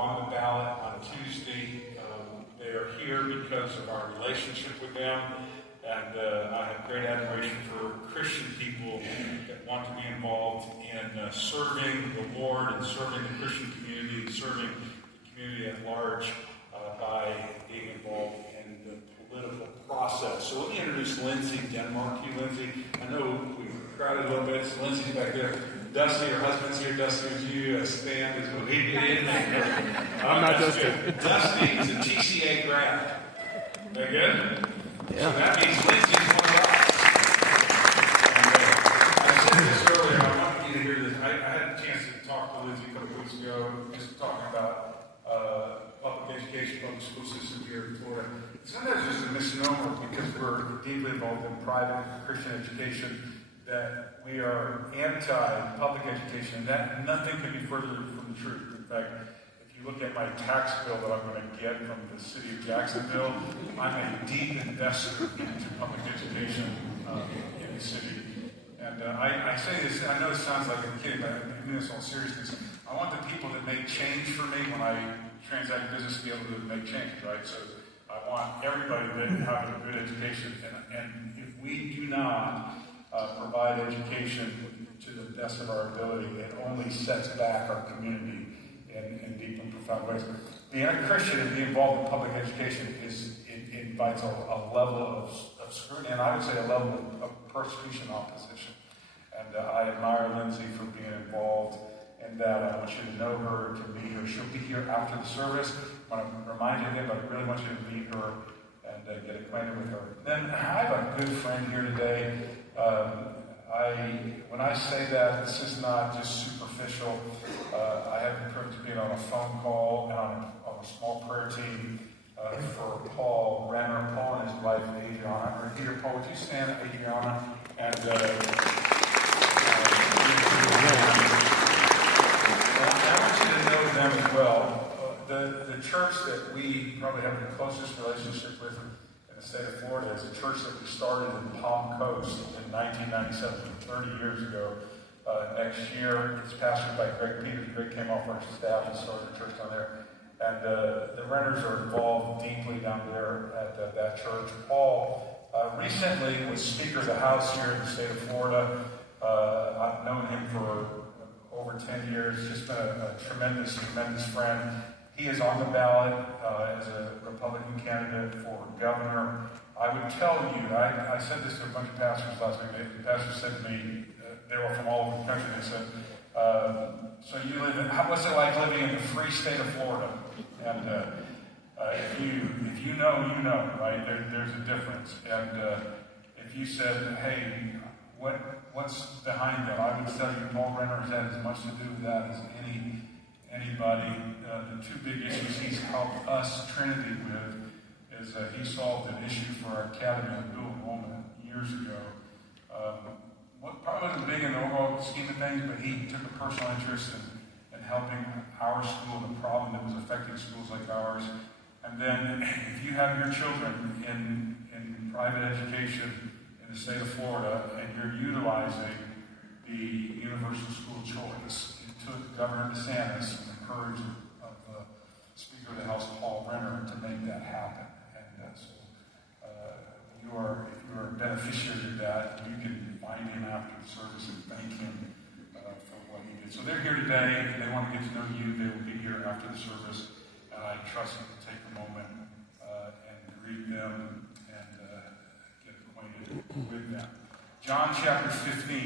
on the ballot on Tuesday. They are here because of our relationship with them, and I have great admiration for Christian people that want to be involved in serving the Lord and serving the Christian community and serving the community at large by being involved in the political process. So let me introduce Lindsey Denmark to you. Lindsey, I know we crowded a little bit, so Lindsey's back there. Dusty, her husband's here. Dusty, would you stand as well? He did. I'm not Dusty. Dusty is a TCA grad. Very good? Yeah. So that means Lindsey's one of us. And, I said this earlier, I wanted you to hear this. I had a chance to talk to Lindsey a couple of weeks ago, just talking about public education, public school system here in Florida. Sometimes it's just a misnomer because we're deeply involved in private Christian education that we are anti-public education, and that nothing could be further from the truth. In fact, if you look at my tax bill that I'm going to get from the city of Jacksonville, I'm a deep investor into public education in the city. And I say this, I know it sounds like a kid, but I mean this in all seriousness. I want the people that make change for me when I transact business to be able to make change, right? So I want everybody to have a good education. And if we do not provide education to the best of our ability, it only sets back our community in deep and profound ways. Being a Christian and being involved in public education it invites a level of scrutiny, and I would say a level of persecution and opposition. And I admire Lindsey for being involved in that. I want you to know her, to meet her. She'll be here after the service. I want to remind you again, but I really want you to meet her and get acquainted with her. Then I have a good friend here today. When I say that, this is not just superficial. I have the privilege of being on a phone call and on a small prayer team for Paul Renner. Paul and his wife, Adriana. Here, Paul, would you stand, Adriana? And I want you to know them as well. The church that we probably have the closest relationship with in the state of Florida is a church that we started in Palm Coast in 1997, 30 years ago. Next year, it's pastored by Greg Peters. Greg came off our staff and started a church down there. And the Renners are involved deeply down there at that church. Paul recently was Speaker of the House here in the state of Florida. I've known him for over 10 years. Just been a tremendous, tremendous friend. He is on the ballot as a Republican candidate for governor. I would tell you, I said this to a bunch of pastors last week. The pastor said to me, they were from all over the country, they said, so you live in, what's it like living in the free state of Florida? And if you know, you know, right? There's a difference. And if you said, hey, what's behind that? I would tell you Paul Renner has had as much to do with that as anybody. The two big issues he's helped us, Trinity, with is he solved an issue for our academy on dual enrollment years ago. Probably wasn't big in the overall scheme of things, but he took a personal interest in helping our school, the problem that was affecting schools like ours. And then if you have your children in private education in the state of Florida and you're utilizing the universal school choice, it took Governor DeSantis and the courage of Speaker of the House, Paul Renner, to make that happen. And so if you are a beneficiary of that, you can find him after the service and thank him for what he did. So they're here today. They want to get to know you. They will be here after the service. And I trust you to take a moment and greet them and get acquainted with them. John chapter 15.